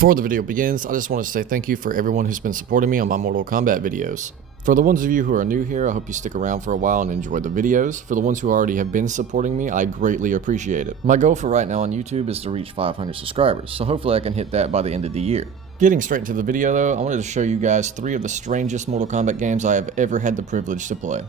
Before the video begins, I just want to say thank you for everyone who's been supporting me on my Mortal Kombat videos. For the ones of you who are new here, I hope you stick around for a while and enjoy the videos. For the ones who already have been supporting me, I greatly appreciate it. My goal for right now on YouTube is to reach 500 subscribers, so hopefully I can hit that by the end of the year. Getting straight into the video though, I wanted to show you guys 3 of the strangest Mortal Kombat games I have ever had the privilege to play.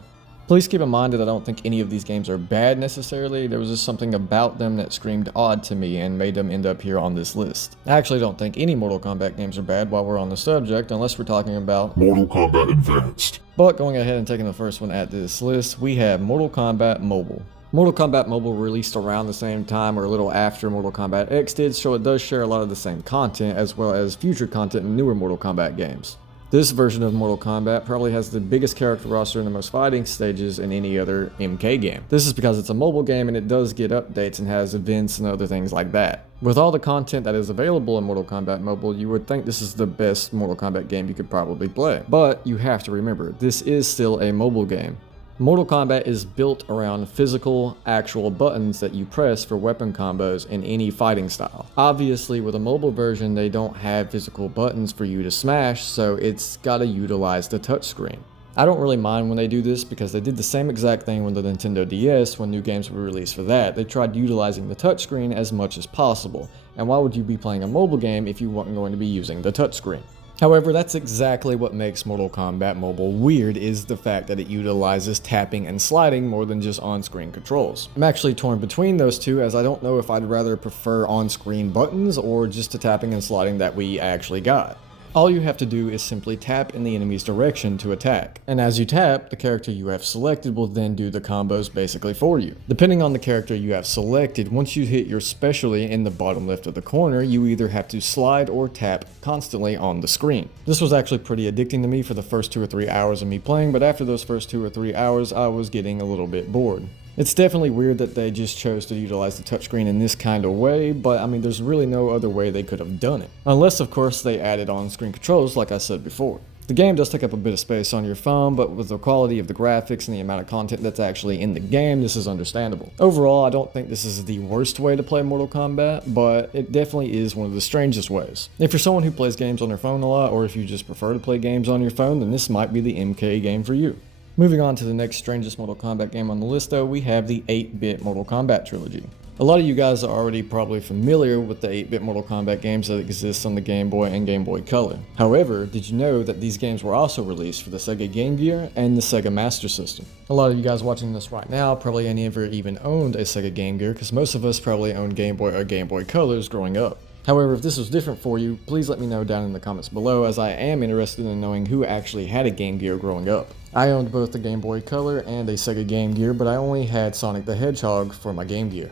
Please keep in mind that I don't think any of these games are bad necessarily. There was just something about them that screamed odd to me and made them end up here on this list. I actually don't think any Mortal Kombat games are bad while we're on the subject, unless we're talking about Mortal Kombat Advanced. But going ahead and taking the first one at this list, we have Mortal Kombat Mobile. Mortal Kombat Mobile released around the same time or a little after Mortal Kombat X did, so it does share a lot of the same content as well as future content in newer Mortal Kombat games. This version of Mortal Kombat probably has the biggest character roster and the most fighting stages in any other MK game. This is because it's a mobile game and it does get updates and has events and other things like that. With all the content that is available in Mortal Kombat Mobile, you would think this is the best Mortal Kombat game you could probably play. But you have to remember, this is still a mobile game. Mortal Kombat is built around physical, actual buttons that you press for weapon combos in any fighting style. Obviously, with a mobile version, they don't have physical buttons for you to smash, so it's gotta utilize the touchscreen. I don't really mind when they do this because they did the same exact thing with the Nintendo DS when new games were released for that. They tried utilizing the touchscreen as much as possible. And why would you be playing a mobile game if you weren't going to be using the touchscreen? However, that's exactly what makes Mortal Kombat Mobile weird, is the fact that it utilizes tapping and sliding more than just on-screen controls. I'm actually torn between those two, as I don't know if I'd rather prefer on-screen buttons or just the tapping and sliding that we actually got. All you have to do is simply tap in the enemy's direction to attack. And as you tap, the character you have selected will then do the combos basically for you. Depending on the character you have selected, once you hit your specialty in the bottom left of the corner, you either have to slide or tap constantly on the screen. This was actually pretty addicting to me for the first 2 or 3 hours of me playing, but after those first 2 or 3 hours, I was getting a little bit bored. It's definitely weird that they just chose to utilize the touchscreen in this kind of way, but I mean, there's really no other way they could have done it. Unless, of course, they added on-screen controls like I said before. The game does take up a bit of space on your phone, but with the quality of the graphics and the amount of content that's actually in the game, this is understandable. Overall, I don't think this is the worst way to play Mortal Kombat, but it definitely is one of the strangest ways. If you're someone who plays games on their phone a lot, or if you just prefer to play games on your phone, then this might be the MK game for you. Moving on to the next strangest Mortal Kombat game on the list though, we have the 8-bit Mortal Kombat trilogy. A lot of you guys are already probably familiar with the 8-bit Mortal Kombat games that exist on the Game Boy and Game Boy Color. However, did you know that these games were also released for the Sega Game Gear and the Sega Master System? A lot of you guys watching this right now probably never even owned a Sega Game Gear, because most of us probably owned Game Boy or Game Boy Colors growing up. However, if this was different for you, please let me know down in the comments below, as I am interested in knowing who actually had a Game Gear growing up. I owned both the Game Boy Color and a Sega Game Gear, but I only had Sonic the Hedgehog for my Game Gear.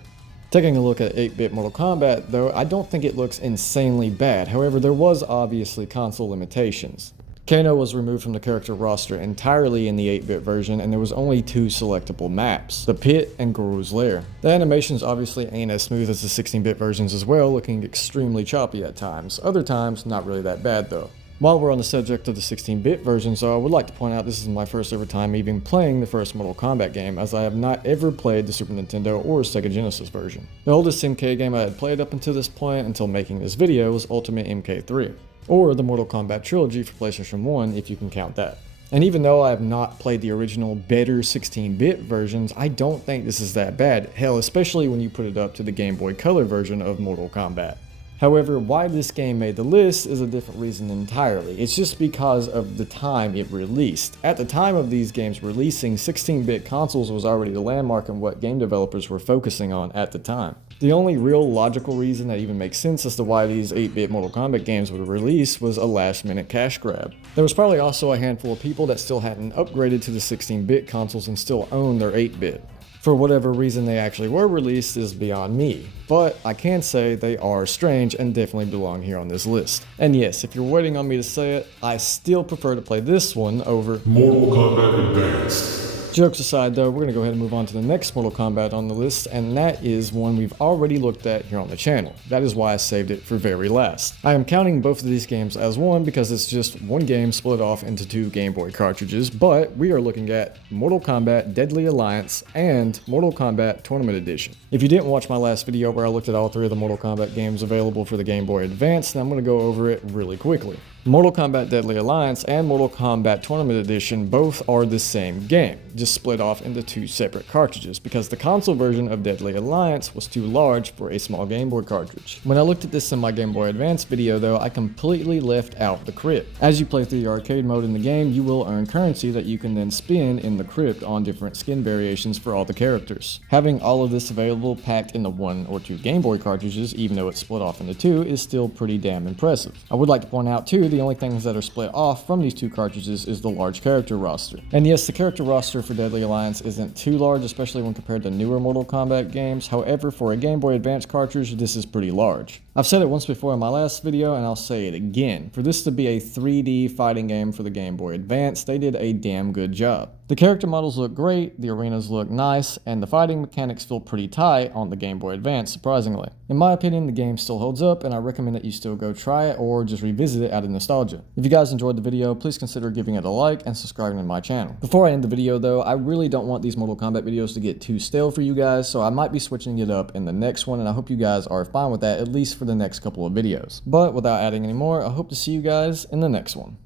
Taking a look at 8-bit Mortal Kombat though, I don't think it looks insanely bad. However, there was obviously console limitations. Kano was removed from the character roster entirely in the 8-bit version, and there was only 2 selectable maps, the Pit and Guru's Lair. The animations obviously ain't as smooth as the 16-bit versions as well, looking extremely choppy at times. Other times, not really that bad though. While we're on the subject of the 16-bit versions, I would like to point out this is my first ever time even playing the first Mortal Kombat game, as I have not ever played the Super Nintendo or Sega Genesis version. The oldest MK game I had played up until this point, until making this video, was Ultimate MK3. Or the Mortal Kombat trilogy for PlayStation 1, if you can count that. And even though I have not played the original, better 16-bit versions, I don't think this is that bad. Hell, especially when you put it up to the Game Boy Color version of Mortal Kombat. However, why this game made the list is a different reason entirely. It's just because of the time it released. At the time of these games releasing, 16-bit consoles was already the landmark in what game developers were focusing on at the time. The only real logical reason that even makes sense as to why these 8-bit Mortal Kombat games were released was a last-minute cash grab. There was probably also a handful of people that still hadn't upgraded to the 16-bit consoles and still owned their 8-bit. For whatever reason they actually were released is beyond me, but I can say they are strange and definitely belong here on this list. And yes, if you're waiting on me to say it, I still prefer to play this one over Mortal Kombat Advanced. Jokes aside though, we're going to go ahead and move on to the next Mortal Kombat on the list, and that is one we've already looked at here on the channel. That is why I saved it for very last. I am counting both of these games as one because it's just one game split off into 2 Game Boy cartridges, but we are looking at Mortal Kombat Deadly Alliance and Mortal Kombat Tournament Edition. If you didn't watch my last video where I looked at all 3 of the Mortal Kombat games available for the Game Boy Advance, then I'm going to go over it really quickly. Mortal Kombat Deadly Alliance and Mortal Kombat Tournament Edition both are the same game, just split off into 2 separate cartridges because the console version of Deadly Alliance was too large for a small Game Boy cartridge. When I looked at this in my Game Boy Advance video though, I completely left out the crypt. As you play through the arcade mode in the game, you will earn currency that you can then spin in the crypt on different skin variations for all the characters. Having all of this available packed into 1 or 2 Game Boy cartridges, even though it's split off into 2, is still pretty damn impressive. I would like to point out too, the only things that are split off from these 2 cartridges is the large character roster. And yes, the character roster for Deadly Alliance isn't too large, especially when compared to newer Mortal Kombat games. However, for a Game Boy Advance cartridge, this is pretty large. I've said it once before in my last video, and I'll say it again. For this to be a 3D fighting game for the Game Boy Advance, they did a damn good job. The character models look great, the arenas look nice, and the fighting mechanics feel pretty tight on the Game Boy Advance, surprisingly. In my opinion, the game still holds up, and I recommend that you still go try it or just revisit it out of nostalgia. If you guys enjoyed the video, please consider giving it a like and subscribing to my channel. Before I end the video though, I really don't want these Mortal Kombat videos to get too stale for you guys, so I might be switching it up in the next one, and I hope you guys are fine with that, at least for the next couple of videos. But without adding any more, I hope to see you guys in the next one.